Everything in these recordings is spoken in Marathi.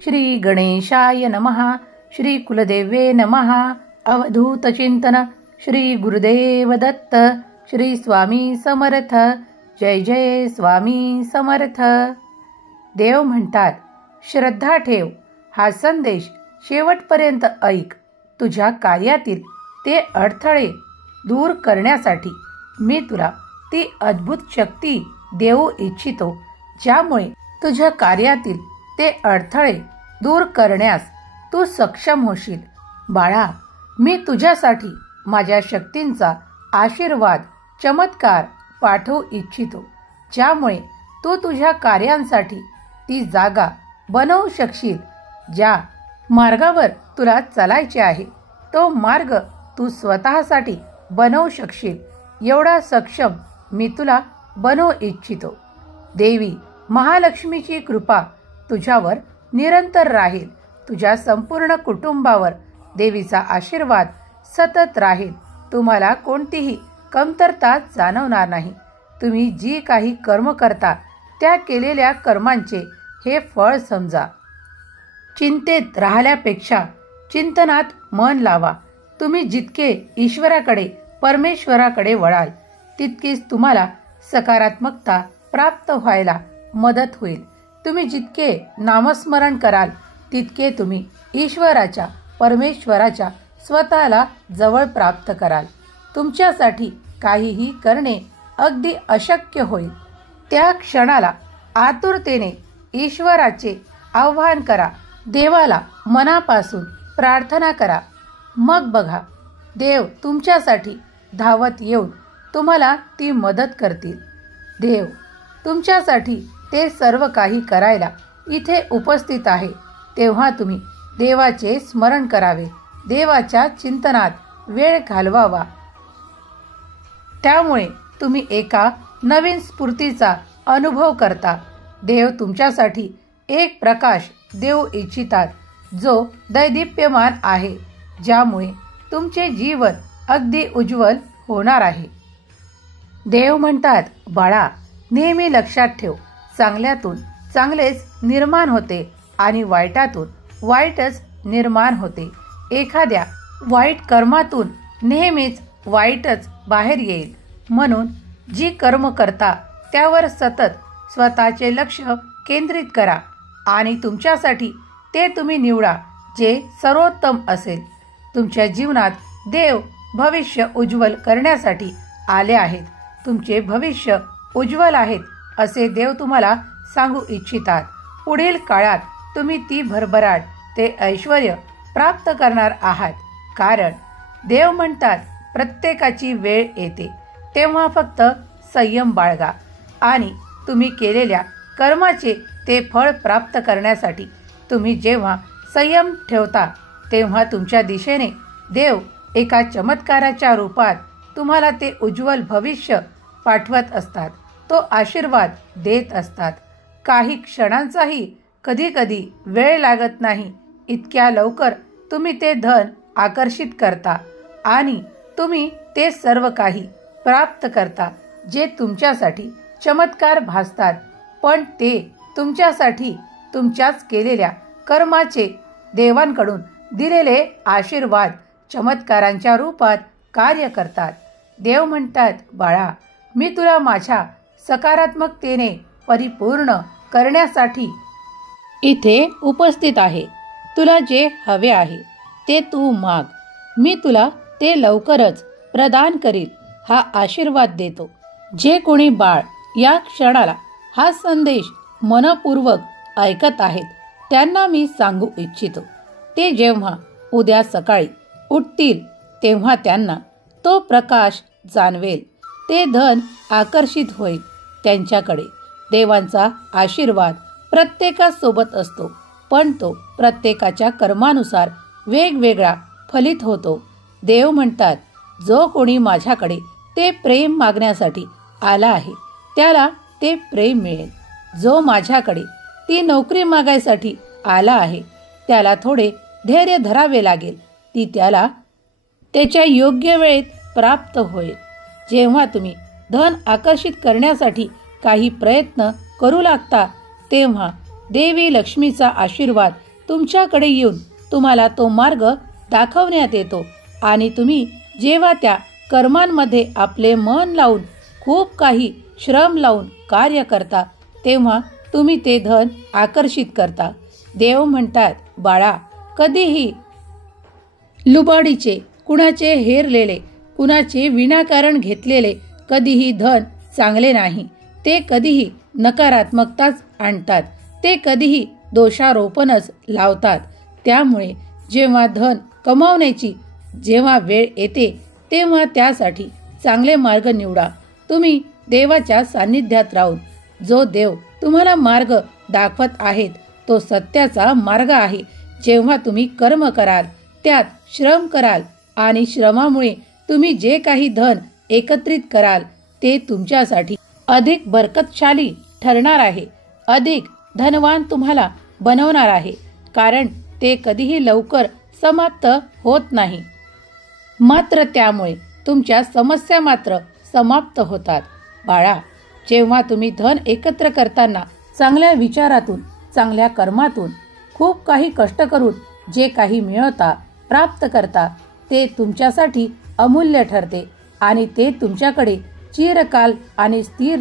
श्री गणेशाय नमः. श्री कुलदेवे नमः. अवधूत चिंतन. श्री गुरुदेव दत्त. श्री स्वामी समर्थ. जय जय स्वामी समर्थ. देव म्हणतात, श्रद्धा ठेव, हा संदेश शेवटपर्यंत ऐक. तुझ्या कार्यातील ते अडथळे दूर करण्यासाठी मी तुला ती अद्भुत शक्ती देऊ इच्छितो, ज्यामुळे तुझ्या कार्यातील ते अडथळे दूर करण्यास तू सक्षम होशील. बाळा, मी तुझ्यासाठी माझ्या शक्तींचा आशीर्वाद, चमत्कार पाठवू इच्छितो, ज्यामुळे तू तुझ्या कार्यांसाठी ती जागा बनवू शकशील. ज्या मार्गावर तुला चालायचे आहे तो मार्ग तू स्वतःसाठी बनवू शकशील, एवढा सक्षम मी तुला बनवू इच्छितो. देवी महालक्ष्मीची कृपा तुझ्यावर निरंतर राहील. तुझ्या संपूर्ण कुटुंबावर देवीचा आशीर्वाद सतत राहील. तुम्हाला कोणतीही कमतरता जाणवणार नाही. तुम्ही जी काही कर्म करता त्या केलेल्या कर्मांचे हे फळ समजा. चिंतेत राहिल्यापेक्षा चिंतनात मन लावा. तुम्ही जितके ईश्वराकडे, परमेश्वराकडे वळाल, तितकीच तुम्हाला सकारात्मकता प्राप्त व्हायला मदत होईल. तुम्ही जितके नामस्मरण कराल तितके तुम्ही ईश्वराच्या, परमेश्वराच्या स्वतःला जवळ प्राप्त कराल. तुमच्यासाठी काहीही करणे अगदी अशक्य होईल. त्या क्षणाला आतुरतेने ईश्वराचे आव्हान करा. देवाला मनापासून प्रार्थना करा. मग बघा, देव तुमच्यासाठी धावत येऊन तुम्हाला ती मदत करतील. देव तुमच्यासाठी ते सर्व काही करायला इथे उपस्थित आहे. तेव्हा तुम्ही देवाचे स्मरण करावे, देवाच्या चिंतनात वेळ घालवावा. त्यामुळे तुम्ही एका नवीन स्फूर्तीचा अनुभव करता. देव तुमच्यासाठी एक प्रकाश देऊ इच्छितात, जो दैदिप्यमान आहे, ज्यामुळे तुमचे जीवन अगदी उज्ज्वल होणार आहे. देव म्हणतात, बाळा, नेहमी लक्षात ठेव, चांगल्यातून चांगलेच निर्माण होते आणि वाईटातून वाईटच निर्माण होते. एखाद्या वाईट कर्मातून नेहमीच वाईटच बाहेर येईल. म्हणून जी कर्म करता त्यावर सतत स्वतःचे लक्ष केंद्रित करा आणि तुमच्यासाठी ते तुम्ही निवडा जे सर्वोत्तम असेल. तुमच्या जीवनात देव भविष्य उज्ज्वल करण्यासाठी आले आहेत. तुमचे भविष्य उज्ज्वल आहेत असे देव तुम्हाला सांगू इच्छितात. पुढील काळात तुम्ही ती भरभराट, ते ऐश्वर्य प्राप्त करणार आहात. कारण देव म्हणतात, प्रत्येकाची वेळ येते तेव्हा फक्त संयम बाळगा आणि तुम्ही केलेल्या कर्माचे ते फळ प्राप्त करण्यासाठी तुम्ही जेव्हा संयम ठेवता तेव्हा तुमच्या दिशेने देव एका चमत्काराच्या रूपात तुम्हाला ते उज्ज्वल भविष्य पाठवत असतात. तो आशीर्वाद देत असतात. काही क्षणांचाही कधी कधी वेळ लागत नाही. इतक्या लवकर तुम्ही ते धन आकर्षित करता आणि तुम्ही ते सर्व काही प्राप्त करता जे तुमच्यासाठी चमत्कार भासतात. पण ते तुमच्यासाठी तुमच्याच केलेल्या कर्माचे, देवांकडून दिलेले आशीर्वाद चमत्कारांच्या रूपात कार्य करतात. देव म्हणतात, बाळा, मी तुला माझ्या सकारात्मकतेने परिपूर्ण करण्यासाठी इथे उपस्थित आहे. तुला जे हवे आहे ते तू माग. मी तुला ते लवकरच प्रदान करील हा आशीर्वाद देतो. जे कोणी बाळ या क्षणाला हा संदेश मनपूर्वक ऐकत आहेत त्यांना मी सांगू इच्छितो, ते जेव्हा उद्या सकाळी उठतील तेव्हा त्यांना तो प्रकाश जाणवेल. ते धन आकर्षित होईल त्यांच्याकडे. देवांचा आशीर्वाद प्रत्येकासोबत असतो, पण तो प्रत्येकाच्या कर्मानुसार वेगवेगळा फलित होतो. देव म्हणतात, जो कोणी माझ्याकडे ते प्रेम मागण्यासाठी आला आहे त्याला ते प्रेम मिळेल. जो माझ्याकडे ती नोकरी मागायसाठी आला आहे त्याला थोडे धैर्य धरावे लागेल. ती त्याला त्याच्या योग्य वेळेत प्राप्त होईल. जेव्हा तुम्ही धन आकर्षित करण्यासाठी काही प्रयत्न करू लागता तेव्हा देवी लक्ष्मीचा आशीर्वाद तुमच्याकडे येऊन तुम्हाला तो मार्ग दाखवण्यात येतो आणि तुम्ही जेव्हा त्या कर्मांमध्ये आपले मन लावून खूप काही श्रम लावून कार्य करता तेव्हा तुम्ही ते धन आकर्षित करता. देव म्हणतात, बाळा, कधीही लुबाडीचे, कुणाचे हेरलेले, कुणाचे विनाकारण घेतलेले कधीही धन चांगले नाही. ते कधीही नकारात्मकताच आणतात. ते कधीही दोषारोपणच लावतात. त्यामुळे जेव्हा धन कमावण्याची जेव्हा वेळ येते तेव्हा त्यासाठी चांगले मार्ग निवडा. तुम्ही देवाच्या सान्निध्यात राहून जो देव तुम्हाला मार्ग दाखवत आहेत तो सत्याचा मार्ग आहे. जेव्हा तुम्ही कर्म कराल, त्यात श्रम कराल आणि श्रमामुळे तुम्ही जे काही धन एकत्रित कराल ते तुमच्यासाठी अधिक बरकतशाली ठरणार आहे, अधिक धनवान तुम्हाला बनवणार आहे. कारण ते कधीही लवकर समाप्त होत नाही, मात्र त्यामुळे तुमच्या समस्या मात्र समाप्त होतात. बाळा, जेव्हा तुम्ही धन एकत्र करताना चांगल्या विचारातून, चांगल्या कर्मातून, खूप काही कष्ट करून जे काही मिळवता, प्राप्त करता ते तुमच्यासाठी अमूल्य ठरते आणि ते तुमच्याकडे चिरकाल आणि स्थिर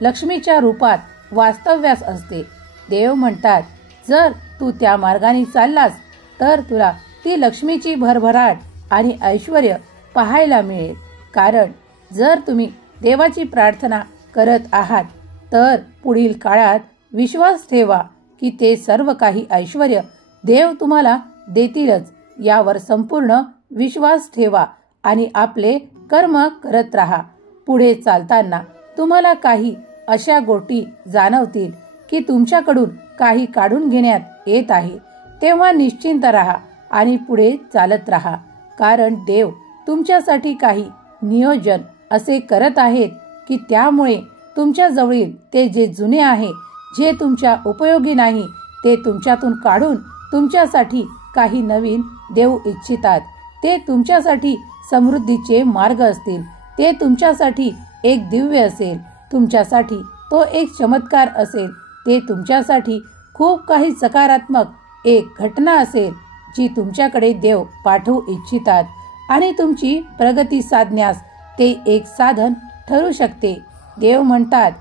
लक्ष्मीच्या रूपात वास्तव्यास असते. देव म्हणतात, जर तू त्या मार्गाने चाललास तर तुला ती लक्ष्मीची भरभराट आणि ऐश्वर्य पाहायला मिळेल. कारण जर तुम्ही देवाची प्रार्थना करत आहात तर पुढील काळात विश्वास ठेवा की ते सर्व काही ऐश्वर्य देव तुम्हाला देतीलच. यावर संपूर्ण विश्वास ठेवा आणि आपले कर्म करत राहा. पुढे चालताना तुम्हाला काही अशा गोष्टी जाणवतील की तुमच्याकडून काही काढून घेण्यात येत आहे. तेव्हा निश्चिंत राहा आणि पुढे चालत राहा. कारण देव तुमच्यासाठी काही नियोजन असे करत आहेत की त्यामुळे तुमच्या जवळील ते जे जुने आहे, जे तुमच्या उपयोगी नाही, ते तुमच्यातून काढून तुमच्यासाठी काही नवीन देऊ इच्छितात. ते तुमच्यासाठी समृद्धीचे मार्ग असतील. ते तुमच्यासाठी एक दिव्य असेल. तुमच्यासाठी तो एक चमत्कार असेल. ते तुमच्यासाठी खूप काही सकारात्मक एक घटना असेल जी तुमच्याकडे देव पाठवू इच्छितात आणि तुमची प्रगती साधण्यास ते एक साधन ठरू शकते. देव म्हणतात,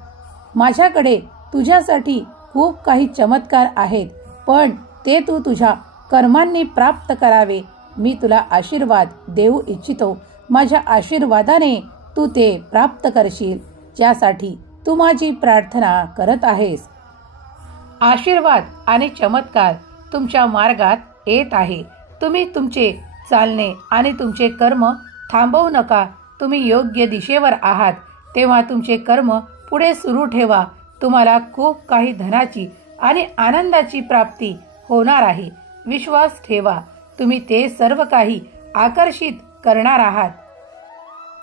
माझ्याकडे तुझ्यासाठी खूप काही चमत्कार आहेत, पण ते तू तुझ्या कर्मांनी प्राप्त करावे. मी तुला आशीर्वाद देऊ इच्छितो. माझ्या आशीर्वादाने तू ते प्राप्त करशील, ज्यासाठी तू माझी प्रार्थना करत आहेस. आशीर्वाद आणि चमत्कार तुमच्या मार्गात येत आहे. तुम्ही तुमचे चालणे आणि तुमचे कर्म थांबवू नका. तुम्ही योग्य दिशेवर आहात तेव्हा तुमचे कर्म पुढे सुरू ठेवा. तुम्हाला खूप काही धनाची आणि आनंदाची प्राप्ती होणार आहे. विश्वास ठेवा. तुम्ही ते सर्व काही आकर्षित करणार आहात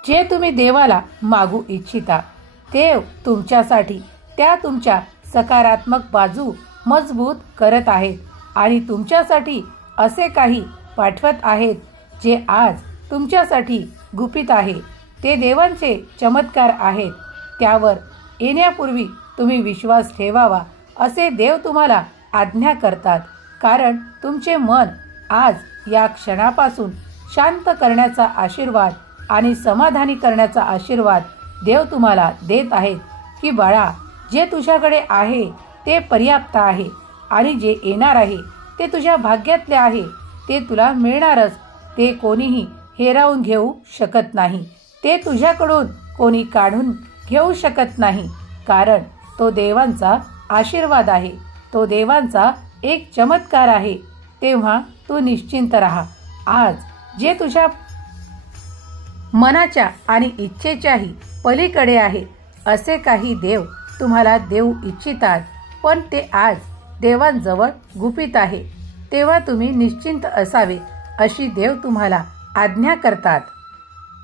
जे तुम्ही देवाला मागू इच्छिता. देव तुमच्यासाठी त्या तुमच्या सकारात्मक बाजू मजबूत करत आहेत आणि तुमच्यासाठी असे काही पाठवत आहेत जे आज तुमच्यासाठी गुपित आहे. ते देवांचे चमत्कार आहेत. त्यावर येण्यापूर्वी तुम्ही विश्वास ठेवावा असे देव तुम्हाला आज्ञा करतात. कारण तुमचे मन आज या क्षणापासून शांत करण्याचा आशीर्वाद आणि समाधानी करण्याचा आशीर्वाद देव तुम्हाला देत आहेत की बाळा, जे तुझ्याकडे आहे ते पर्याप्त आहे आणि जे येणार आहे ते तुझ्या भाग्यातले आहे. ते तुला मिळणारच. ते कोणीही हेरावून घेऊ शकत नाही. ते तुझ्याकडून कोणी काढून घेऊ शकत नाही. कारण तो देवांचा आशीर्वाद आहे. तो देवांचा एक चमत्कार आहे. तेव्हा तू निश्चिंत राहा. आज जे तुझ्या मनाच्या आणि इच्छेच्याही पलीकडे आहे असे काही देव तुम्हाला देऊ इच्छितात, पण ते आज देवांजवळ गुपित आहे. तेव्हा तुम्ही निश्चिंत असावे अशी देव तुम्हाला आज्ञा करतात.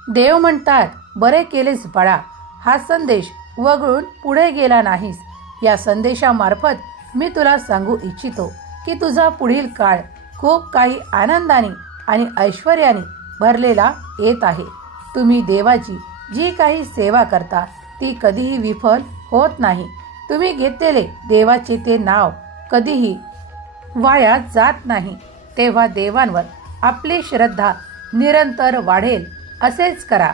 देव म्हणतात, बरे केलेस बाळा. हा संदेश वगळून पुढे गेला नाहीस. या संदेशामार्फत मी तुला सांगू इच्छितो की तुझा पुढील काळ खूप काही आनंदाने आणि ऐश्वर्याने भरलेला येत आहे. तुम्ही देवाची जी काही सेवा करता ती कधीही विफल होत नाही. तुम्ही घेतलेले देवाचे ते नाव कधीही वाया जात नाही, तेव्हा देवांवर आपली श्रद्धा निरंतर वाढेल. असेच करा.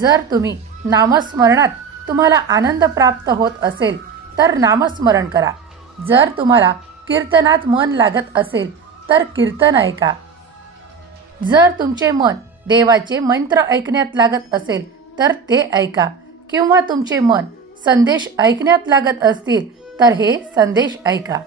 जर तुम्ही नामस्मरणात तुम्हाला आनंद प्राप्त होत असेल तर नामस्मरण करा. जर तुम्हाला कीर्तनात मन लागत असेल तर कीर्तन ऐका. जर तुमचे मन देवाचे मंत्र ऐकण्यात लागत असेल तर ते ऐका, किंवा तुमचे मन संदेश ऐकण्यात लागत असतील तर हे संदेश ऐका.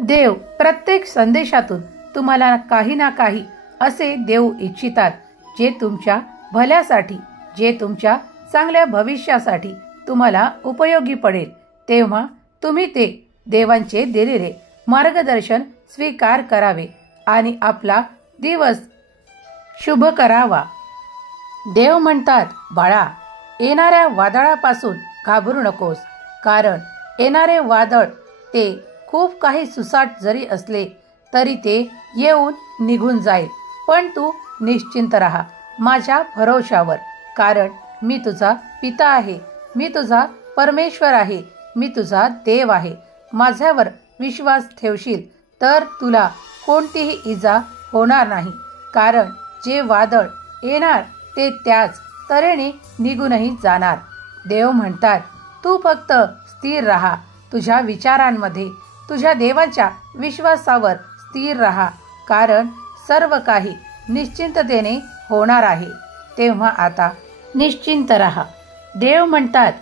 देव प्रत्येक संदेशातून तुम्हाला काही ना काही असे देऊ इच्छितात जे तुमच्या भल्यासाठी, जे तुमच्या चांगल्या भविष्यासाठी तुम्हाला उपयोगी पडेल. तेव्हा तुम्ही ते देवांचे दिलेले मार्गदर्शन स्वीकार करावे आणि आपला दिवस शुभ करावा. देव म्हणतात, बाळा, येणाऱ्या वादळापासून घाबरू नकोस, कारण येणारे वादळ ते खूप काही सुसाट जरी असले तरी ते येऊन निघून जाईल. पण तू निश्चिंत राहा माझ्या भरोशावर, कारण मी तुझा पिता आहे, मी तुझा परमेश्वर आहे, मी तुझा देव आहे. माझ्यावर विश्वास ठेवशील तर तुला कोणतीही इजा होणार नाही, कारण जे वादळ येणार ते त्याच तऱ्हेने निघूनही जाणार. देव म्हणतात, तू फक्त स्थिर राहा तुझ्या विचारांमध्ये, तुझ्या देवाच्या विश्वासावर स्थिर राहा, कारण सर्व काही निश्चिंततेने होणार आहे. तेव्हा आता निश्चिंत राहा. देव म्हणतात,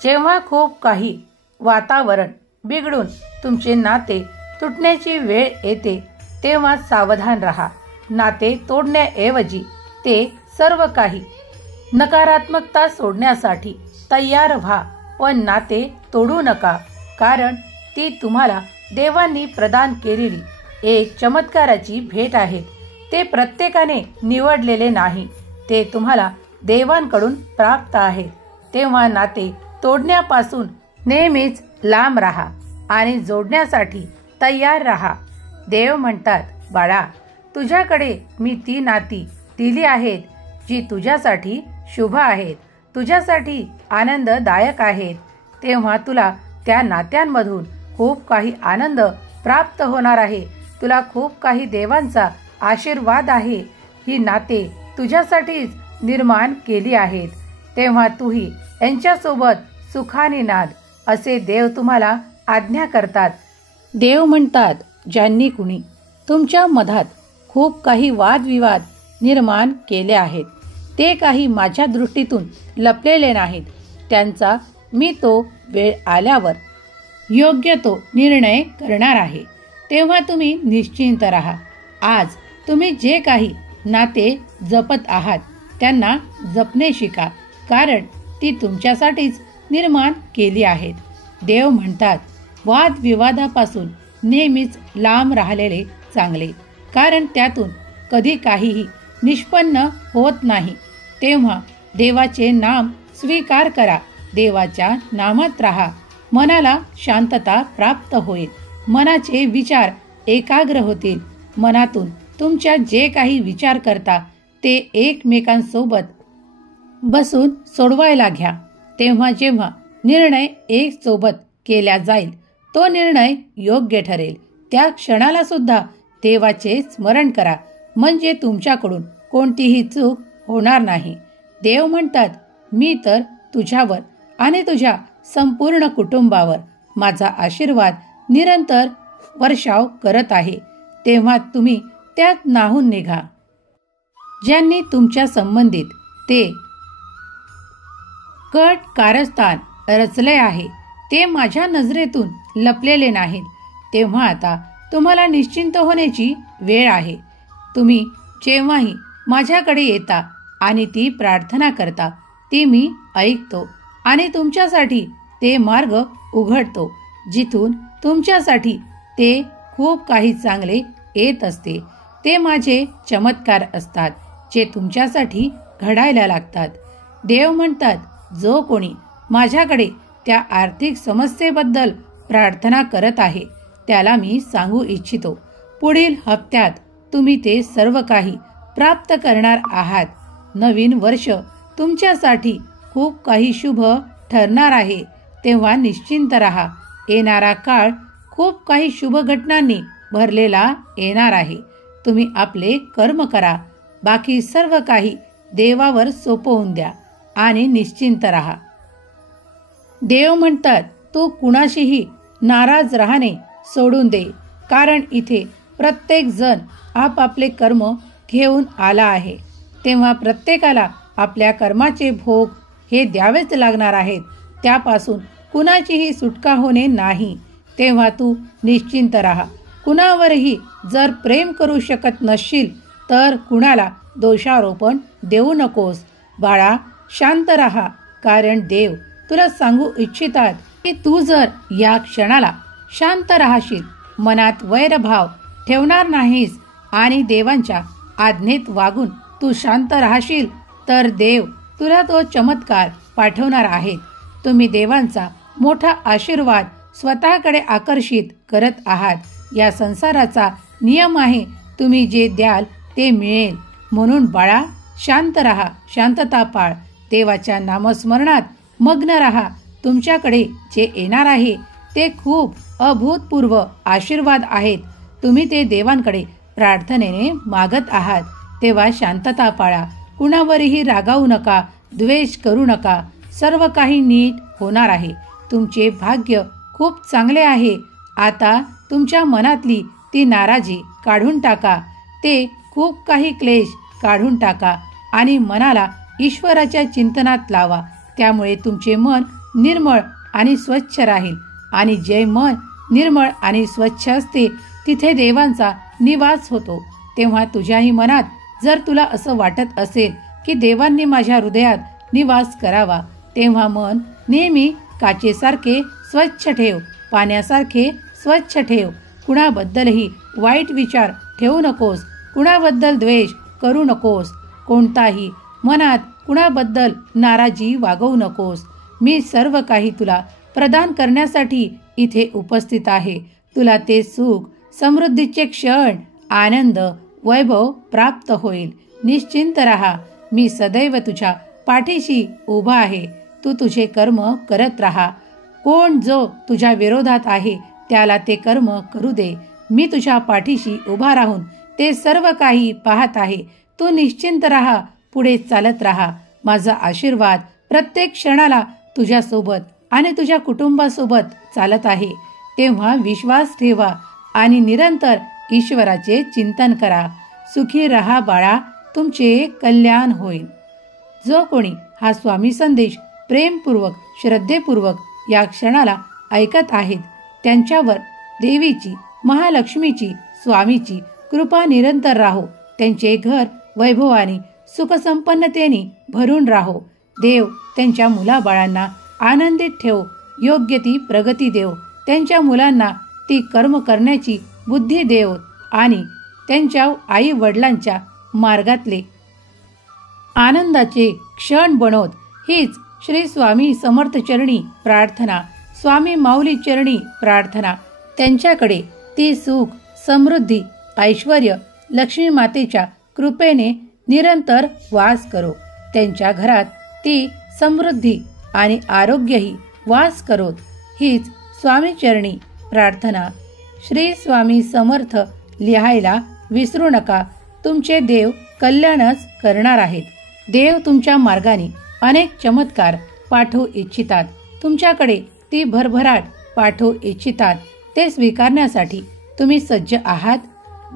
जेव्हा खूप काही वातावरण बिघडून तुमचे नाते तुटण्याची वेळ येते तेव्हा सावधान राहा. नाते तोडण्याऐवजी ते सर्व काही नकारात्मकता सोडण्यासाठी तयार व्हा, पण नाते तोडू नका, कारण ती तुम्हाला देवांनी प्रदान केलेली एक चमत्काराची भेट आहे. ते प्रत्येकाने निवडलेले नाही, ते तुम्हाला देवांकडून प्राप्त आहे. तेव्हा नाते तोडण्यापासून नेहमीच लांब राहा आणि जोडण्यासाठी तयार राहा. देव म्हणतात, बाळा, तुझ्याकडे मी ती नाती दिली आहेत जी तुझ्यासाठी शुभ आहेत, तुझ्यासाठी आनंददायक आहेत. तेव्हा तुला त्या नात्यांमधून खूप काही आनंद प्राप्त होणार आहे. तुला खूप काही देवांचा आशीर्वाद आहे. ही नाते तुझ्यासाठीच निर्माण केली आहेत. तेव्हा तूही यांच्यासोबत सुखाने नांद, असे देव तुम्हाला आज्ञा करतात. देव म्हणतात, ज्यांनी कुणी तुमच्या मधात खूप काही वादविवाद निर्माण केले आहेत ते काही माझ्या दृष्टीतून लपलेले नाहीत. त्यांचा मी तो वेळ आल्यावर योग्य तो निर्णय करणार आहे. तेव्हा तुम्ही निश्चिंत राहा. आज तुम्ही जे काही नाते जपत आहात त्यांना जपणे शिका, कारण ती तुमच्यासाठीच निर्माण केली आहेत. देव म्हणतात, वादविवादापासून नेहमीच लांब राहिलेले चांगले, कारण त्यातून कधी काहीही निष्पन्न होत नाही. तेव्हा देवाचे नाम स्वीकार करा, देवाच्या नामात राहा. मनाला शांतता प्राप्त होईल, मनाचे विचार एकाग्र होतील. मनातून तुमच्या जे काही विचार करता ते एकमेकांसोबत बसून सोडवायला घ्या. तेव्हा जेव्हा निर्णय एक सोबत केला जाईल तो निर्णय योग्य ठरेल. त्या क्षणाला सुद्धा देवाचे स्मरण करा, म्हणजे तुमच्याकडून कोणतीही चूक होणार नाही. देव म्हणतात, मी तर तुझ्यावर आणि तुझ्या संपूर्ण कुटुंबावर माझा आशीर्वाद निरंतर वर्षाव करत आहे. तेव्हा तुम्ही त्यात नाहून निघा. ज्यांनी तुमच्या संबंधित ते कट कारस्थान रचले आहे ते माझ्या नजरेतून लपलेले नाहीत. तेव्हा आता तुम्हाला निश्चिंत होण्याची वेळ आहे. तुम्ही जेव्हाही माझ्याकडे येता आणि ती प्रार्थना करता ती मी ऐकतो आणि तुमच्यासाठी ते मार्ग उघडतो जिथून तुमच्यासाठी ते खूप काही चांगले येत असते. ते माझे चमत्कार असतात जे तुमच्यासाठी घडायला लागतात. देव म्हणतात, जो कोणी माझ्याकडे त्या आर्थिक समस्येबद्दल प्रार्थना करत आहे त्याला मी सांगू इच्छितो, पुढील हप्त्यात तुम्ही ते सर्व काही प्राप्त करणार आहात. नवीन वर्ष तुमच्यासाठी खूप काही शुभ ठरणार आहे. तेव्हा निश्चिंत राहा. येणारा काळ खूप काही शुभ घटनांनी भरलेला येणार आहे. तुम्ही आपले कर्म करा, बाकी सर्व काही देवावर सोपवून द्या आणि निश्चिंत राहा. देव म्हणतात, तू कुणाशीही नाराज राहणे सोडून दे, कारण इथे प्रत्येक जण आपापले कर्म घेऊन आला आहे. तेव्हा प्रत्येकाला आपल्या कर्माचे भोग हे द्यावेच लागणार आहेत. त्यापासून कुणाचीही सुटका होणे नाही. तेव्हा तू निश्चिंत राहा. कुणावरही जर प्रेम करू शकत नसशील तर कुणाला दोषारोपण देऊ नकोस. बाळा, शांत राहा, कारण देव तुला सांगू इच्छितात की तू जर या क्षणाला शांत राहशील, मनात वैरभाव ठेवणार नाहीस आणि देवांच्या आज्ञेत वागून तू शांत राहशील, तर देव तुला तो चमत्कार पाठवणार आहेत. तुम्ही देवांचा मोठा आशीर्वाद स्वतःकडे आकर्षित करत आहात. या संसाराचा नियम आहे, तुम्ही जे द्याल ते मिळेल. म्हणून बाळा, शांत राहा, शांतता पाळ, देवाच्या नामस्मरणात मग्न राहा. तुमच्याकडे जे येणार आहे ते खूप अभूतपूर्व आशीर्वाद आहेत. तुम्ही ते देवांकडे प्रार्थनेने मागत आहात. तेव्हा शांतता पाळा, कुणावरही रागावू नका, द्वेष करू नका. सर्व काही नीट होणार आहे. तुमचे भाग्य खूप चांगले आहे. आता तुमच्या मनातली ती नाराजी काढून टाका, ते खूप काही क्लेश काढून टाका आणि मनाला ईश्वराच्या चिंतनात लावा. त्यामुळे तुमचे मन निर्मळ आणि स्वच्छ राहील. आणि जे मन निर्मळ आणि स्वच्छ असते तिथे देवांचा निवास होतो. तेव्हा तुझ्याही मनात जर तुला असं वाटत असेल की देवांनी माझ्या हृदयात निवास करावा, तेव्हा मन नेहमी काचेसारखे स्वच्छ ठेव, पाण्यासारखे स्वच्छ ठेव. कुणाबद्दलही वाईट विचार ठेवू नकोस, कुणाबद्दल द्वेष करू नकोस, कोणताही मनात कुणाबद्दल नाराजी वागवू नकोस. मी सर्व काही तुला प्रदान करण्यासाठी इथे उपस्थित आहे. तुला ते सुख, समृद्धीचे क्षण, आनंद, वैभव प्राप्त होईल. निश्चिंत राहा, मी सदैव तुझ्या पाठीशी उभा आहे. तू तुझे कर्म करत राहा. कोण जो तुझ्या विरोधात आहे त्याला ते कर्म करू दे. मी तुझ्या पाठीशी उभा राहून ते सर्व काही पाहत आहे. तू निश्चिंत राहा, पुढे चालत राहा. माझा आशीर्वाद प्रत्येक क्षणाला तुझ्यासोबत आणि तुझ्या कुटुंबासोबत चालत आहे. तेव्हा विश्वास ठेवा आणि निरंतर ईश्वराचे चिंतन करा. सुखी रहा बाळा, तुमचे कल्याण होईल. जो कोणी हा स्वामी संदेश प्रेमपूर्वक, श्रद्धेपूर्वक या क्षणाला ऐकत आहेत त्यांच्यावर देवीची, महालक्ष्मीची, स्वामीची कृपा निरंतर राहो. त्यांचे घर वैभवाने, सुखसंपन्नतेने भरून राहो. देव त्यांच्या मुलाबाळांना आनंदित ठेव, योग्य ती प्रगती देव. त्यांच्या मुलांना ती कर्म करण्याची बुद्धी देव आणि त्यांच्या आई वडिलांच्या मार्गातले आनंदाचे क्षण बनवत. हीच श्री स्वामी समर्थ चरणी प्रार्थना, स्वामी माऊली चरणी प्रार्थना. त्यांच्याकडे ती सुख, समृद्धी, ऐश्वर्य लक्ष्मी मातेच्या कृपेने निरंतर वास करो. त्यांच्या घरात ती समृद्धी आणि आरोग्यही वास करोत. हीच स्वामी चरणी प्रार्थना. श्री स्वामी समर्थ लिहायला विसरू नका. तुमचे देव कल्याणच करणार आहेत. देव तुमच्या मार्गाने अनेक चमत्कार पाठवू इच्छितात. तुमच्याकडे ती भरभराट पाठवू इच्छितात. ते स्वीकारण्यासाठी तुम्ही सज्ज आहात.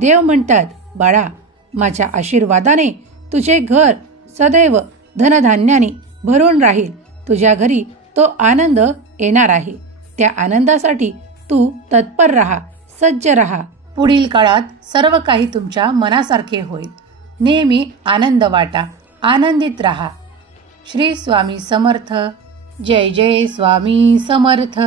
देव म्हणतात, बाळा, माझ्या आशीर्वादाने तुझे घर सदैव धनधान्याने भरून राहील. तुझ्या घरी तो आनंद येणार आहे. त्या आनंदासाठी तू तत्पर राहा, सज्ज राहा. पुढील काळात सर्व काही तुमच्या मनासारखे होईल. नेहमी आनंद वाटा, आनंदित राहा. श्री स्वामी समर्थ. जय जय स्वामी समर्थ.